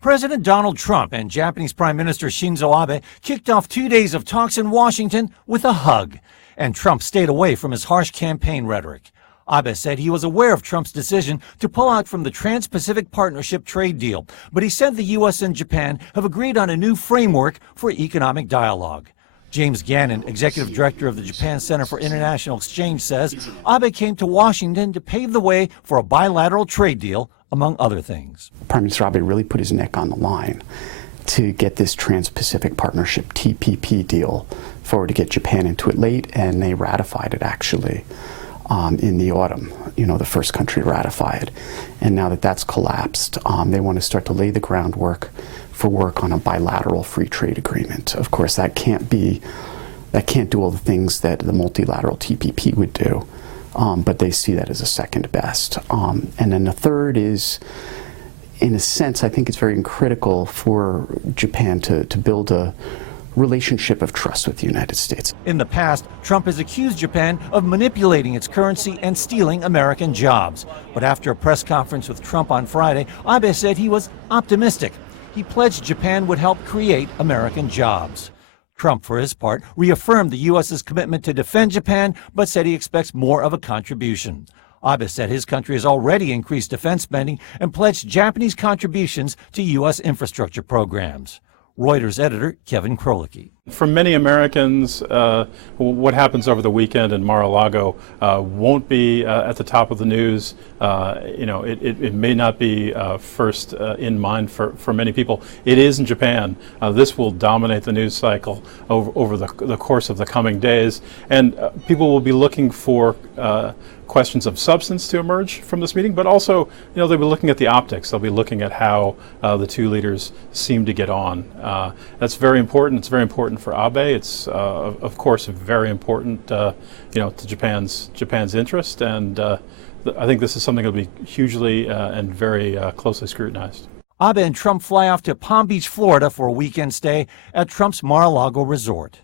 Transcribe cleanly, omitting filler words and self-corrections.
President Donald Trump and Japanese Prime Minister Shinzo Abe kicked off 2 days of talks in Washington with a hug, and Trump stayed away from his harsh campaign rhetoric. Abe said he was aware of Trump's decision to pull out from the Trans-Pacific Partnership trade deal, but he said the U.S. and Japan have agreed on a new framework for economic dialogue. James Gannon, executive director of the Japan Center for International Exchange, says Abe came to Washington to pave the way for a bilateral trade deal, among other things. Prime Minister Abe really put his neck on the line to get this Trans-Pacific Partnership TPP deal forward, to get Japan into it late, and they ratified it actually in the autumn. You know, the first country to ratify it. And now that that's collapsed, they want to start to lay the groundwork for work on a bilateral free trade agreement. Of course, that can't do all the things that the multilateral TPP would do, but they see that as a second best. And then the third is, in a sense, I think it's very critical for Japan to build a relationship of trust with the United States. In the past, Trump has accused Japan of manipulating its currency and stealing American jobs. But after a press conference with Trump on Friday, Abe said he was optimistic. He pledged Japan would help create American jobs. Trump, for his part, reaffirmed the U.S.'s commitment to defend Japan, but said he expects more of a contribution. Abe said his country has already increased defense spending and pledged Japanese contributions to U.S. infrastructure programs. Reuters editor Kevin Krolicki. For many Americans, what happens over the weekend in Mar-a-Lago won't be at the top of the news. It may not be first in mind for many people. It is in Japan. This will dominate the news cycle over the course of the coming days, and people will be looking for questions of substance to emerge from this meeting, but also, they'll be looking at the optics. They'll be looking at how the two leaders seem to get on. That's very important. It's very important for Abe. It's, of course, very important, to Japan's interest, and I think this is something that will be hugely and very closely scrutinized. Abe and Trump fly off to Palm Beach, Florida for a weekend stay at Trump's Mar-a-Lago resort.